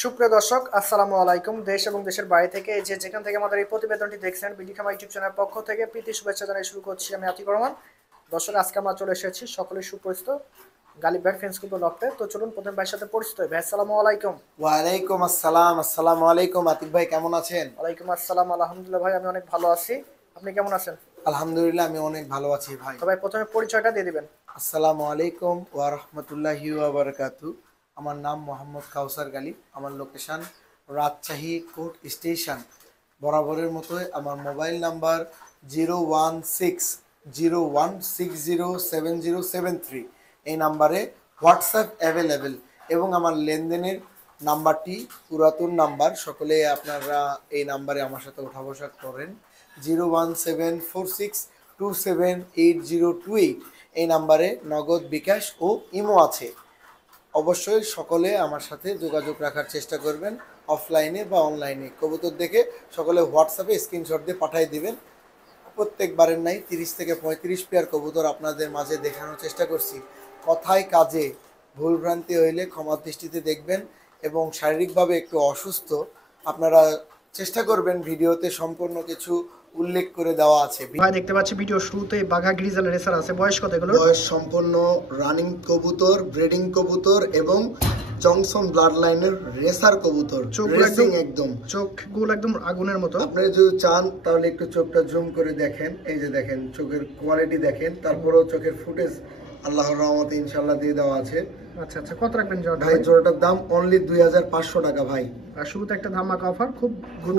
সুপ্রিয় দর্শক, আসসালামু আলাইকুম। দেশ এবং দেশের বাইরে থেকে যে যেখান থেকে আমাদের এই প্রতিবেদনটি দেখছেন, বিডি খামা ইউটিউব চ্যানেলের পক্ষ থেকে প্রীতি শুভেচ্ছা জানাই শুরু করছি আমি আতিক রহমান। দর্শক, আজকে আমরা চলে এসেছি সকলেই সুপরিচিত গালিব ভাই ফ্রেন্ডস গ্রুপের লফটে। তো চলুন প্রথম ভাইয়ের সাথে পরিচিত হই। ভাই আসসালামু আলাইকুম। ওয়ালাইকুম আসসালাম। আসসালামু আলাইকুম। আতিক ভাই কেমন আছেন? ওয়ালাইকুম আসসালাম, আলহামদুলিল্লাহ ভাই আমি অনেক ভালো আছি। আপনি কেমন আছেন? আলহামদুলিল্লাহ আমি অনেক ভালো আছি ভাই। তো ভাই প্রথমে পরিচয়টা দিয়ে দিবেন। আসসালামু আলাইকুম ওয়া রাহমাতুল্লাহি ওয়া বারাকাতু। আমার নাম মোহাম্মদ কাউসার গালিব। আমার লোকেশন রাজশাহী কোর্ট স্টেশন। বরাবরের মতোই আমার মোবাইল নাম্বার 01601607073। এই নাম্বারে হোয়াটসঅ্যাপ অ্যাভেলেবেল এবং আমার লেনদেনের নাম্বারটি পুরাতন নাম্বার। সকলে আপনারা এই নাম্বারে আমার সাথে ওঠা বসা করেন। 01746278028 এই নাম্বারে নগদ, বিকাশ ও ইমো আছে। অবশ্যই সকলে আমার সাথে যোগাযোগ রাখার চেষ্টা করবেন, অফলাইনে বা অনলাইনে। কবুতর দেখে সকলে হোয়াটসঅ্যাপে স্ক্রিনশট দিয়ে পাঠিয়ে দিবেন। প্রত্যেকবারের নাই 30 থেকে 35 পেয়ার কবুতর আপনাদের মাঝে দেখানোর চেষ্টা করছি। কথায় কাজে ভুলভ্রান্তি হইলে ক্ষমার দৃষ্টিতে দেখবেন। এবং শারীরিকভাবে একটু অসুস্থ, আপনারা চেষ্টা করবেন ভিডিওতে সম্পূর্ণ কিছু উল্লেখ করে দেওয়া আছে। ভাই দেখতে পাচ্ছি ভিডিও শুরুতেই বাঘা গ্রিজেল রেসার আছে, বয়স কত এগুলো? বয়স সম্পূর্ণ রানিং কবুতর, ব্রিডিং কবুতর এবং জংশন ব্লাড লাইনের রেসার কবুতর। একদম চোখগুলো একদম আগুনের মতো। আপনারা যদি চান তাহলে একটু চোখটা জুম করে দেখেন। এই যে দেখেন চোখের কোয়ালিটি দেখেন, তারপরেও চোখের ফুটেজ আল্লাহর রহমতে ইনশাআল্লাহ দিয়ে দেওয়া আছে। আচ্ছা আচ্ছা, কত রাখবেন জোড়াটা? ভাই জোড়াটার দাম অনলি 2500 টাকা ভাই। আর শুরুতে একটা ধামাকা অফার, খুব গুড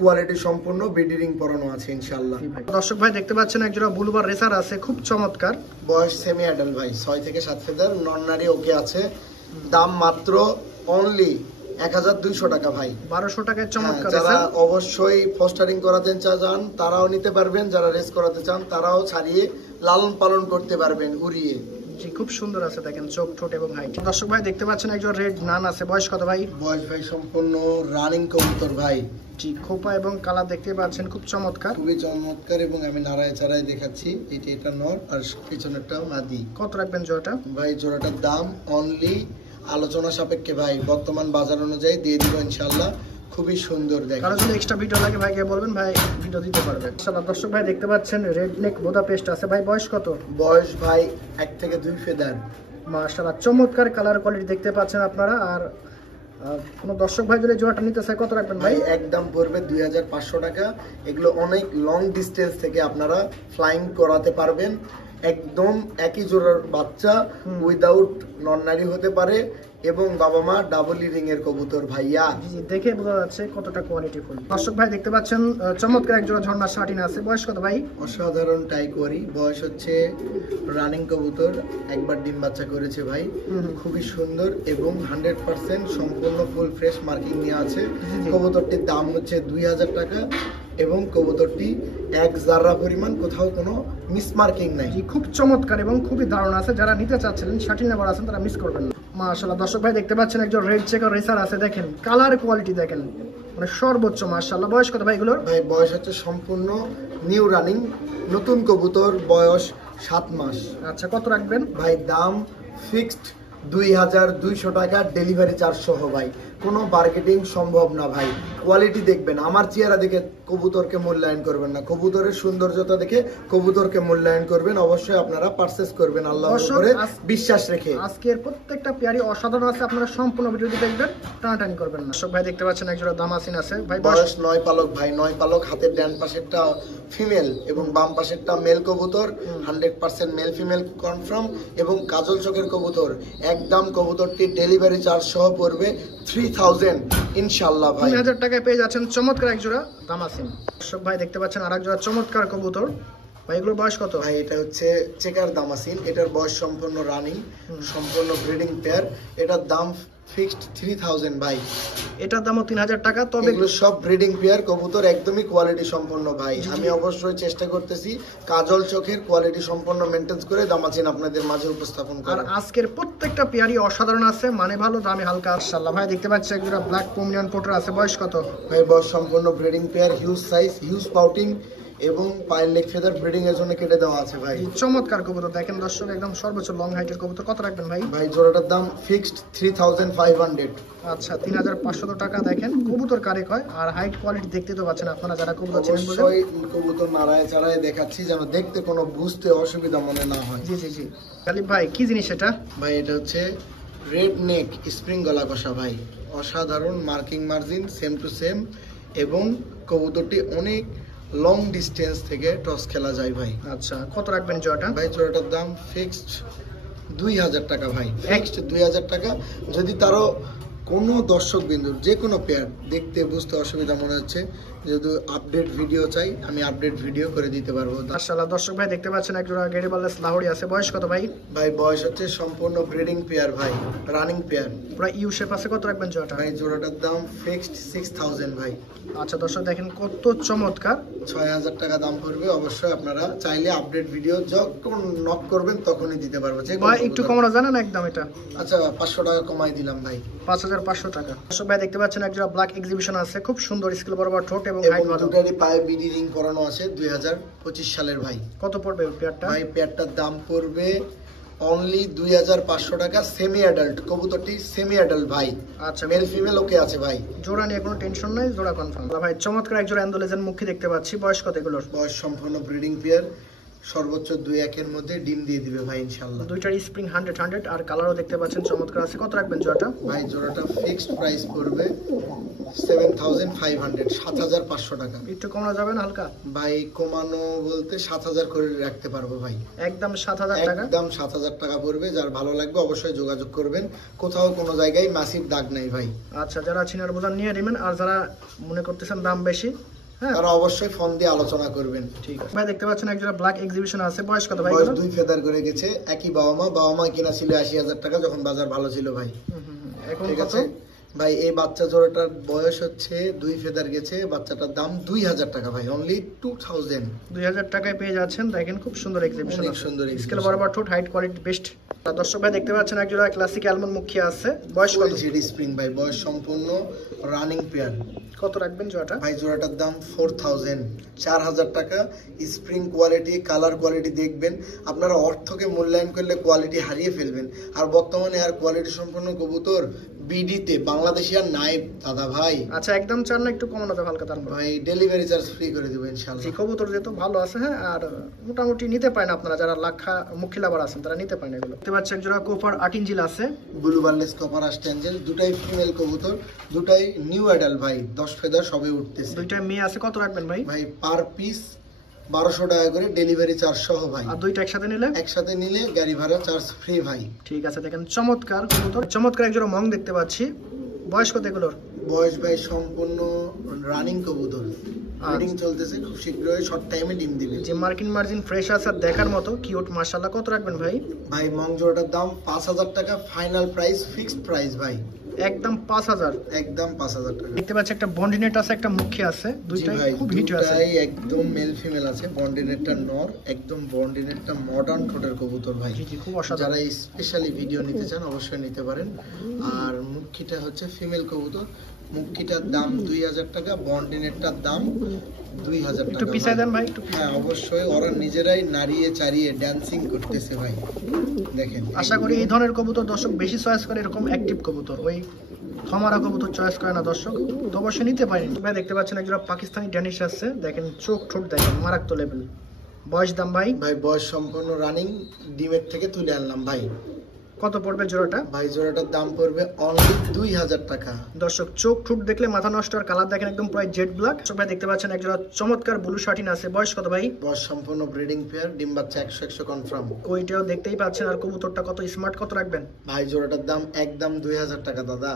কোয়ালিটি সম্পূর্ণ বিডিং পরানো আছে ইনশাআল্লাহ। দর্শক ভাই দেখতে পাচ্ছেন এক জোড়া বুলবার রেসার আছে, খুব চমৎকার। বয়স সেমি অ্যাডাল্ট ভাই, 6 থেকে 7 ফেদার, নন নারী ওকে আছে। দাম মাত্র অনলি 1200 টাকা ভাই। 1200 টাকায় চমৎকার। যারা অবশ্যই ফস্টারিং করাতে চান তারাও নিতে পারবেন, যারা রেস করাতে চান তারাও ছাড়িয়ে লালন পালন করতে পারবেন উড়িয়ে। জি, খুব সুন্দর আছে, দেখেন চোখ, ঠোঁট এবং হাইট। দর্শক ভাই দেখতে পাচ্ছেন একজন রেড নান আছে, বয়স কত ভাই? বয়স ভাই সম্পূর্ণ রানিং কবুতর ভাই। জি, খোপা এবং কালার দেখতে পাচ্ছেন খুব চমৎকার, খুবই চমৎকার। এবং আমি নাড়ায় চাড়ায় দেখাচ্ছি, এটা নর আর পিছনেরটা মাদি। কত রাখবেন জোড়াটা? ভাই জোড়াটার দাম অনলি আলোচনা সাপেক্ষে ভাই, বর্তমান বাজার অনুযায়ী দিয়ে দিব ইনশাআল্লাহ। খুবই সুন্দর দেখেন। কারো যদি এক্সট্রা ভিডিও লাগে ভাইকে বলবেন, ভাই ভিডিও দিতে পারবেন ইনশাআল্লাহ। দর্শক ভাই দেখতে পাচ্ছেন রেড নেক বোদা পেস্ট আছে, ভাই বয়স কত? বয়স ভাই 1 থেকে 2 ফেদার। মাশাআল্লাহ, চমৎকার কালার কোয়ালিটি দেখতে পাচ্ছেন আপনারা। আর কোনো দর্শক ভাই যদি জোড়াটা নিতে চায় কত রাখবেন ভাই? একদম পড়বে 2500 টাকা। এগুলো অনেক লং ডিস্টেন্স থেকে আপনারা ফ্লাইং করাতে পারবেন। একদম একই জোড়ার বাচ্চা, উইদাউট নন নারী হতে পারে এবং বাবা মা ডাবল রিং এর কবুতর ভাইয়া। দেখে বোঝা যাচ্ছে কতটা কোয়ালিটি ফুল। দর্শক ভাই দেখতে পাচ্ছেন চমৎকার এক জোড়া ঝর্ণা শার্টিন আছে, বয়স কত ভাই? অসাধারণ টাইকোয়ারি, বয়স হচ্ছে রানিং কবুতর, একবার ডিম বাচ্চা করেছে ভাই। খুবই সুন্দর এবং 100% সম্পূর্ণ ফুল ফ্রেশ মার্কিং নিয়ে আছে। কবুতরটির দাম হচ্ছে 2000 টাকা এবং কবুতরটি এক জাররা পরিমাণ কোথাও কোনো মিস মার্কিং নাই। খুব চমৎকার এবং খুবই দারুণ আছে। যারা নিতে চাচ্ছিলেন শার্টিন নেবার আছেন তারা মিস করবেন না। মাশাআল্লাহ, দর্শক ভাই দেখতে পাচ্ছেন একজন রেড চেকার রেসার আছে, দেখেন কালার কোয়ালিটি দেখেন মানে সর্বোচ্চ। মাশাআল্লাহ, বয়স কত ভাই এগুলোর? ভাই বয়স হচ্ছে সম্পূর্ণ নিউ রানিং, নতুন কবুতর, বয়স 7 মাস। আচ্ছা, কত রাখবেন ভাই? দাম ফিক্সড 2200 টাকা, ডেলিভারি চার্জ সহ ভাই। কোনো বার্গেটিং সম্ভব না ভাই। কোয়ালিটি দেখবেন, আমার চেহারা দেখে কবুতরকে মূল্যায়ন করবেন না, কবুতরের সৌন্দর্যতা দেখে কবুতরকে মূল্যায়ন করবেন। অবশ্যই আপনারা পারচেজ করবেন আল্লাহর উপরে বিশ্বাস রেখে। আজকের প্রত্যেকটা পেয়ারি অসাধারণ আছে, আপনারা সম্পূর্ণ ভিডিওটি দেখবেন, টানাটানি করবেন না। দর্শক ভাই দেখতে পাচ্ছেন একজোড়া দামাসিন আছে, ভাই বয়স 9 পালক ভাই, 9 পালক। হাতের ডান পাশেরটা ফিমেল এবং বাম পাশেরটা মেল কবুতর। 100% মেল ফিমেল কনফার্ম এবং কাজল চোখের কবুতর। একদম কবুতরটি ডেলিভারি চার্জ সহ পড়বে 3000 ইনশাআল্লাহ ভাই। 3000 টাকায় পেয়ে যাচ্ছেন চমৎকার এক জোড়া দামাসিন। দর্শক ভাই দেখতে পাচ্ছেন আরেক জোড়া চমৎকার কবুতর, ভাই এগুলোর বয়স কত? ভাই এটা হচ্ছে চেকার দামাসিন, এটার বয়স সম্পূর্ণ রানিং, সম্পূর্ণ ব্রিডিং পেয়ার। এটার দাম ফিক্সড 3000 ভাই। এটার দামও 3000 টাকা। তবে এগুলো সব ব্রিডিং পেয়ার কবুতর, একদমই কোয়ালিটি সম্পন্ন ভাই। আমি অবশ্যই চেষ্টা করতেছি কাজল চোখের কোয়ালিটি সম্পন্ন মেইনটেইন করে দামাসিন আপনাদের মাঝে উপস্থাপন করার। আর আজকের প্রত্যেকটা পেয়ারই অসাধারণ আছে, মানে ভালো, দামে হালকা ইনশাআল্লাহ। ভাই দেখতে পাচ্ছি একজোড়া ব্ল্যাক পোমিলিয়ন পোটার আছে, বয়স কত? ভাই বয়স সম্পূর্ণ breeding pair, huge size, huge pouting এবং পায়ের লেগ ফেদার ব্রিডিং এর জন্য কেটে দেওয়া আছে ভাই। চমৎকার কবুতর দেখেন দর্শক, একদম সর্বোচ্চ লং হাইটের কবুতর। কত রাখবেন ভাই? ভাই জোড়াটার দাম ফিক্সড 3500। আচ্ছা 3500 টাকা। দেখেন কবুতর কারেক হয় আর হাইট কোয়ালিটি দেখতে তো পাচ্ছেন আপনারা যারা কবুতর চেনেন বুঝেন। অবশ্যই কবুতর নাড়ায় চাড়ায় দেখাচ্ছি যেন দেখতে কোনো বুঝতে অসুবিধা মনে না হয়। জি জি জি। কালিব ভাই কি জিনিস এটা? ভাই এটা হচ্ছে রেড নেক স্প্রিং গলা কষা ভাই, অসাধারণ marking margin same to same, এবং কবুতরটি অনেক লং ডিস্টেন্স থেকে টস খেলা যায় ভাই। আচ্ছা কত রাখবেন জোড়াটা? ভাই জোড়াটার দাম ফিক্সড 2000 টাকা ভাই, ফিক্সড 2000 টাকা। যদি তারও কোনো দর্শক বিন্দুর যে কোনো পেয়ার দেখতে বুঝতে অসুবিধা মনে হচ্ছে, যেহেতু আপডেট ভিডিও চাই, আমি আপডেট ভিডিও করে দিতে পারবো। মাশাআল্লাহ দর্শক ভাই দেখতে পাচ্ছেন একজোড়া গেরিবাল্লাস লাহোরি আছে। বয়স কত ভাই? ভাই বয়স হচ্ছে সম্পূর্ণ ব্রিডিং পেয়ার ভাই, রানিং পেয়ার। পুরো ইউ শেপ আছে। কত রাখবেন জোড়াটা? ভাই জোড়াটার দাম ফিক্সড 6000 ভাই। আচ্ছা দর্শক দেখেন কত চমৎকার। 6000 টাকা দাম পড়বে। অবশ্যই আপনারা চাইলে আপডেট ভিডিও যখন নক করবেন তখনই দিতে পারবো। যে ভাই একটু কমানো জানেন একদম এটা? আচ্ছা 500 টাকা কমাই দিলাম ভাই, 5500 টাকা। দর্শক ভাই দেখতে পাচ্ছেন একজোড়া ব্ল্যাক এক্সিবিশন আছে, খুব সুন্দর স্কেল বরাবর ঠোঁট এবং হাইট ভালো। দুটারই পায়ে বিডি রিং করানো আছে 2025 সালের ভাই। কত পড়বে পেয়ারটা? ভাই পেয়ারটার দাম পড়বে অনলি 2500 টাকা। সেমি অ্যাডাল্ট কবুতরটি, সেমি অ্যাডাল্ট ভাই। আচ্ছা মেল ফিমেল ওকে আছে ভাই। জোড়া নিয়ে কোনো টেনশন নাই, জোড়া কনফার্ম। ভাই চমৎকার একজোড়া অ্যান্ডোলেজের মুখী দেখতে পাচ্ছি। বয়স কত এগুলোর? বয়স সম্পূর্ণ ব্রিডিং পেয়ার, সর্বোচ্চ 2-1 মধ্যে ডিম দিয়ে দিবে ভাই ইনশাআল্লাহ। দুইটার স্প্রিং 100 আর কালারও দেখতে পাচ্ছেন চমৎকার আছে। কত রাখবেন জোড়াটা? ভাই জোড়াটা ফিক্সড প্রাইস পড়বে 7500, 7500 টাকা। একটু কমানো যাবে না হালকা? ভাই কমানো বলতে 7000 করে রাখতে পারবো ভাই। একদম 7000 টাকা। একদম 7000 টাকা পড়বে। যার ভালো লাগবে অবশ্যই যোগাযোগ করবেন। কোথাও কোনো জায়গায় মাসিভ দাগ নাই ভাই। আচ্ছা যারা চিনার বোঝার নিয়ে নেবেন, আর যারা মনে করতেছেন দাম বেশি, হ্যাঁ তারা অবশ্যই ফোন দিয়ে আলোচনা করবেন। ঠিক আছে ভাই। দেখতে পাচ্ছেন একজোড়া ব্ল্যাক এক্সিবিশন আছে। বয়স কত ভাই? বয়স 2 ফেদার করে গেছে। একই বাবা মা কিনা ছিল 80000 টাকা, যখন বাজার ভালো ছিল ভাই। এখন ঠিক কত আছে ভাই। এই বাচ্চা জোড়াটার বয়স হচ্ছে 2 ফেদার গেছে। বাচ্চাটার দাম 2000 টাকা ভাই, অনলি 2000 টাকায় পেয়ে যাচ্ছেন। দেখেন খুব সুন্দর এক্সিবিশন, অনেক সুন্দর স্কেল বরাবর ঠোঁট, হাইট কোয়ালিটি বেস্ট। দর্শক ভাই দেখতে পাচ্ছেন একজোড়া ক্লাসিক অ্যালমন্ড মুখী আছে। বয়স কত? জিডি স্প্রিং ভাই, বয়স সম্পূর্ণ রানিং পেয়ার। কত রাখবেন জোড়াটা? ভাই জোড়াটার দাম 4000 টাকা। স্প্রিং কোয়ালিটি, কালার কোয়ালিটি দেখবেন আপনারা, অর্থকে মূল্যায়ন করলে কোয়ালিটি হারিয়ে ফেলবেন। আর বর্তমানে আর কোয়ালিটি সম্পন্ন কবুতর বিডিতে বাংলাদেশি আর নাই দাদা ভাই। আচ্ছা একদম চার না একটু কমানো যাবে হালকা? তার ভাই ডেলিভারি চার্জ ফ্রি করে দেবো ইনশাআল্লাহ। জি কবুতর যেহেতু ভালো আছে, হ্যাঁ, আর মোটামুটি নিতে পারেন আপনারা যারা লাখা মুখী লাভার আছেন তারা নিতে পারেন এগুলো। দেখতে পাচ্ছেন একজোড়া কোপার আর্টিনজিল আছে। ব্লু বার্লেস কপার আস্টেঞ্জেল, দুটাই ফিমেল কবুতর, দুটাই নিউ অ্যাডাল্ট ভাই। 10 ফেদার সবে উঠতেছে। দুইটাই মেয়ে আছে। কত রাখবেন ভাই? ভাই পার পিস 1200 টাকা করে, ডেলিভারি চার্জ সহ ভাই। আর দুইটা একসাথে নিলে গাড়ি ভাড়া চার্জ ফ্রি ভাই। ঠিক আছে। দেখেন চমৎকার কবুতর, চমৎকার একজোড়া মং দেখতে পাচ্ছি। বয়স কত এগুলোর? বয়স ভাই সম্পূর্ণ রানিং কবুতর, ব্রিডিং চলতেছে, খুব শীঘ্রই শর্ট টাইমে ডিম দিবে। যে মার্কিন মার্জিন ফ্রেশ আছে আর দেখার মতো কিউট মাশাআল্লাহ। কত রাখবেন ভাই? ভাই মং জোড়াটার দাম 5000 টাকা, ফাইনাল প্রাইস, ফিক্সড প্রাইস ভাই, একদম 5000। একদম 5000 টাকা। দেখতে পাচ্ছি একটা বন্ডিনেট আছে, একটা মুখী আছে। দুইটাই খুব হিট আছে। দুইটাই একদম মেল ফিমেল আছে। বন্ডিনেটটা নর, একদম বন্ডিনেটটা মডার্ন ঠোঁটের কবুতর ভাই। জি জি খুব অসাধারণ। যারা স্পেশালি ভিডিও নিতে চান অবশ্যই নিতে পারেন। আর মুখীটা হচ্ছে ফিমেল কবুতর, মুখীটার দাম 2000 টাকা, বন্ডিনেটটার দাম 2000 টাকা। একটু পিছায় দেন ভাই একটু। হ্যাঁ অবশ্যই, ওরা নিজেরাই নাড়িয়ে চাড়িয়ে ড্যান্সিং করতেছে ভাই, দেখেন। আশা করি এই ধরনের কবুতর দর্শক বেশি চয়েস করে, এরকম অ্যাক্টিভ কবুতর, ওই থমারা কবুতর চয়েস করে না দর্শক, তো অবশ্যই নিতে পারেন ভাই। দেখতে পাচ্ছেন একজোড়া পাকিস্তানি ড্যানিশ আছে। দেখেন চোখ ঠোঁট দেখেন মারাত্মক লেভেল। বয়স দাম ভাই? ভাই বয়স সম্পূর্ণ রানিং, ডিমের থেকে তুলে আনলাম ভাই। কত পড়বে জোড়াটা? ভাই জোড়াটার দাম পড়বে অনলি 2000 টাকা। দর্শক চোখ ঠুট দেখলে মাথা নষ্ট, আর কালার দেখেন একদম প্রায় জেড ব্ল্যাক। ভাই দেখতে পাচ্ছেন একজোড়া চমৎকার ব্লু শার্টিন আছে। বয়স কত ভাই? বয়স সম্পূর্ণ ব্রিডিং পেয়ার, ডিম বাচ্চা 100 কনফার্ম। ওইটাও দেখতেই পাচ্ছেন। আর কবুতরটা কত স্মার্ট। কত রাখবেন? ভাই জোড়াটার দাম একদম 2000 টাকা দাদা,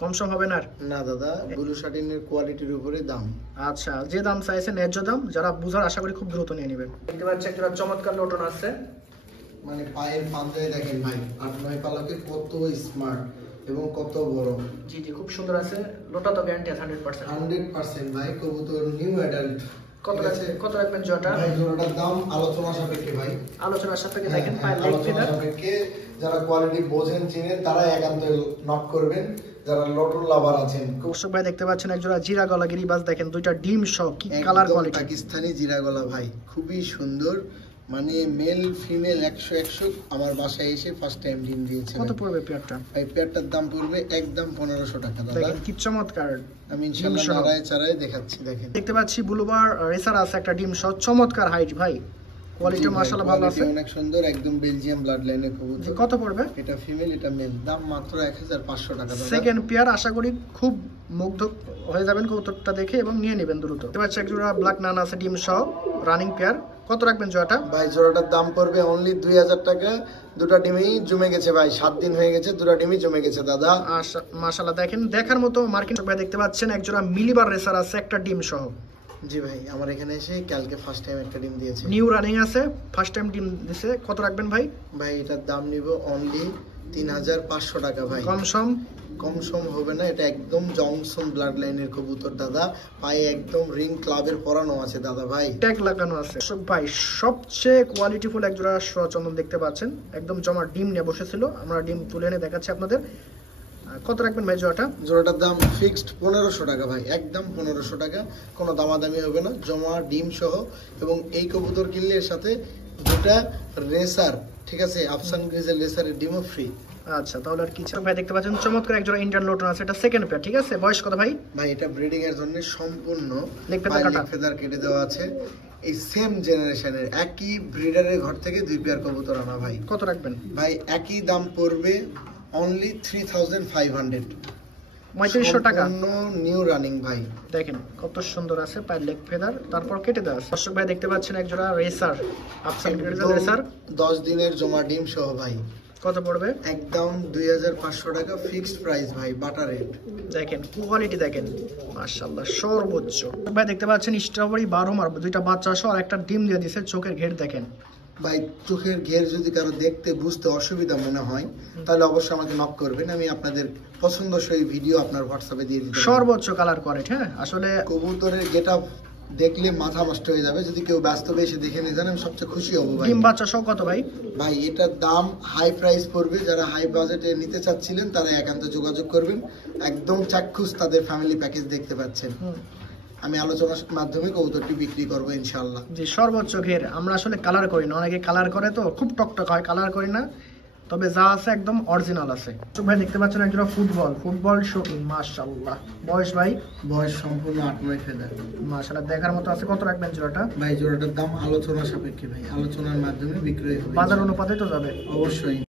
কম সম হবে না? না দাদা, ব্লু শার্টিনের কোয়ালিটির উপরে দাম। আচ্ছা যে দাম চাইছে ন্যায্য দাম, যারা বুঝার আশা করি খুব দ্রুত নিয়ে নেবেন। দেখতে পাচ্ছেন একজোড়া চমৎকার লোটন আছে। মানে পায়ের পাঞ্জায় দেখেন ভাই, 8-9 পালকে কত স্মার্ট এবং কত বড়। জি জি খুব সুন্দর আছে। লোটা তো গ্যারান্টি আছে 100%। 100% ভাই, কবুতর নিউ অ্যাডাল্ট। কত রাখবেন জোড়াটা? ভাই জোড়াটার দাম আলোচনা সাপেক্ষে ভাই, আলোচনার সাপেক্ষে। দেখেন পায়ের লেগ আলোচনা ফিদার সাপেক্ষে, যারা কোয়ালিটি বোঝেন চিনেন তারা একান্ত নক করবেন। যারা লটন লাভার আছেন, দর্শক ভাই দেখতে পাচ্ছেন একজোড়া জিরা গলা গিরিবাজ, দেখেন দুইটা ডিম সহ, কি কালার একদম কোয়ালিটি। পাকিস্তানি জিরা গলা ভাই, খুবই সুন্দর, মানে মেল ফিমেল 100 আমার বাসায় এসে ফার্স্ট টাইম ডিম দিয়েছে। কত পড়বে পেয়ারটা? ভাই পেয়ারটার দাম পড়বে একদম 1500 টাকা দাদা। দেখেন কি চমৎকার, আমি ইনশাআল্লাহ নাড়ায় চাড়ায় দেখাচ্ছি। দেখেন দেখতে পাচ্ছি ব্লুবার রেসার আছে একটা ডিম সহ, চমৎকার হাইট ভাই, কোয়ালিটি মাশাআল্লাহ ভালো আছে, অনেক সুন্দর, একদম বেলজিয়াম ব্লাড লাইনের কবুতর। কত পড়বে? এটা ফিমেল এটা মেল, দাম মাত্র 1500 টাকা দাদা। সেকেন্ড পেয়ার, আশা করি খুব মুগ্ধ হয়ে যাবেন কবুতরটা দেখে এবং নিয়ে নেবেন দ্রুত। দেখতে পাচ্ছি একজোড়া ব্ল্যাক নান আছে ডিম সহ, রানিং পেয়ার, কত রাখবেন জোড়াটা? ভাই জোড়াটার দাম পড়বে অনলি 2000 টাকা। দুটা ডিমই জমে গেছে ভাই, 7 দিন হয়ে গেছে, দুটা ডিমই জমে গেছে দাদা। মাশাআল্লাহ, দেখেন দেখার মতো মার্কিন ভাই দেখতে পাচ্ছেন একজোড়া মিলিবার রেসার আছে একটা ডিম সহ। জি ভাই, আমার এখানে এসে কালকে ফার্স্ট টাইম একটা ডিম দিয়েছে, নিউ রানিং আছে, ফার্স্ট টাইম ডিম দিছে, কত রাখবেন ভাই? ভাই এটার দাম নিব অনলি 3500 টাকা ভাই। কম সম হবে না, এটা একদম জংসন ব্লাড লাইনের কবুতর দাদা, পায়ে একদম রিং ক্লাবের পরানো আছে দাদা ভাই, ট্যাগ লাগানো আছে। সব ভাই সবচেয়ে কোয়ালিটিফুল একজোড়া চন্দন দেখতে পাচ্ছেন, একদম জমা ডিম নিয়ে বসেছিল, আমরা ডিম তুলে এনে দেখাচ্ছি আপনাদের। কত রাখবেন ভাই জোড়াটা? জোড়াটার দাম ফিক্সড 1500 টাকা ভাই, একদম 1500 টাকা, কোনো দামাদামি হবে না, জমা ডিম সহ। এবং এই কবুতর কিনলে এর সাথে দুটা রেসার, ঠিক আছে, আফসান গ্রিজেল রেসারের ডিমও ফ্রি। আচ্ছা, তাহলে আর কি ভাই দেখতে পাচ্ছেন চমৎকার একজোড়া ইন্ডিয়ান লোটন আছে, এটা সেকেন্ড পেয়ার, ঠিক আছে। বয়স কত ভাই? ভাই এটা ব্রিডিং এর জন্য সম্পূর্ণ লেগ ফেদার কেটে দেওয়া আছে, এই সেম জেনারেশনের একই ব্রিডারের ঘর থেকে 2 পেয়ার কবুতর আনা ভাই। কত রাখবেন? ভাই একই দাম পড়বে অনলি 3500, 3500 টাকা। নিউ রানিং ভাই, দেখেন কত সুন্দর আছে, পায়ের লেগ ফেদার, তারপর কেটে দেওয়া আছে। দর্শক ভাই দেখতে পাচ্ছেন একজোড়া রেসার, আফসান গ্রিজেল রেসার, 10 দিনের জমা ডিম সহ ভাই। কত পড়বে? একদম 2500 টাকা ফিক্সড প্রাইস ভাই, বাটার রেট। দেখেন কোয়ালিটি দেখেন মাশাআল্লাহ সর্বোচ্চ। ভাই দেখতে পাচ্ছেন স্ট্রবেরি 12 মার দুইটা বাচ্চা সহ আর একটা ডিম দিয়ে দিয়েছে, চোখের ঘের দেখেন ভাই। চোখের ঘের যদি কারো দেখতে বুঝতে অসুবিধা মনে হয় তাহলে অবশ্যই আমাকে নক করবেন, আমি আপনাদের পছন্দসই ভিডিও আপনার হোয়াটসঅ্যাপে দিয়ে দিতে পারবো। সর্বোচ্চ কালার করে, হ্যাঁ আসলে কবুতরের গেটআপ দেখলে মাথা নষ্ট হয়ে যাবে, যদি কেউ বাস্তবে এসে দেখে নিয়ে যান আমি সবচেয়ে খুশি হব ভাই। ডিম বাচ্চা সহ কত ভাই? ভাই এটার দাম হাই প্রাইস পড়বে, যারা হাই বাজেটে নিতে চাচ্ছিলেন তারা একান্ত যোগাযোগ করবেন, একদম চাক্ষুষ তাদের ফ্যামিলি প্যাকেজ দেখতে পাচ্ছেন। আমি আলোচনার মাধ্যমে কবুতরটি বিক্রি করবো ইনশাআল্লাহ। জি, সর্বোচ্চ ঘের। আমরা আসলে কালার করি না, অনেকে কালার করে তো খুব টকটক হয়, কালার করি না, তবে যা আছে একদম অরিজিনাল আছে। তো ভাই দেখতে পাচ্ছেন একজোড়া ফুটবল শৌখিন মাশাআল্লাহ। বয়স ভাই? বয়স সম্পূর্ণ 8-9 ফেদার মাশাআল্লাহ, দেখার মতো আছে। কত রাখবেন জোড়াটা? ভাই জোড়াটার দাম আলোচনা সাপেক্ষে ভাই, আলোচনার মাধ্যমে বিক্রয় হবে, বাজার অনুপাতে তো যাবে অবশ্যই।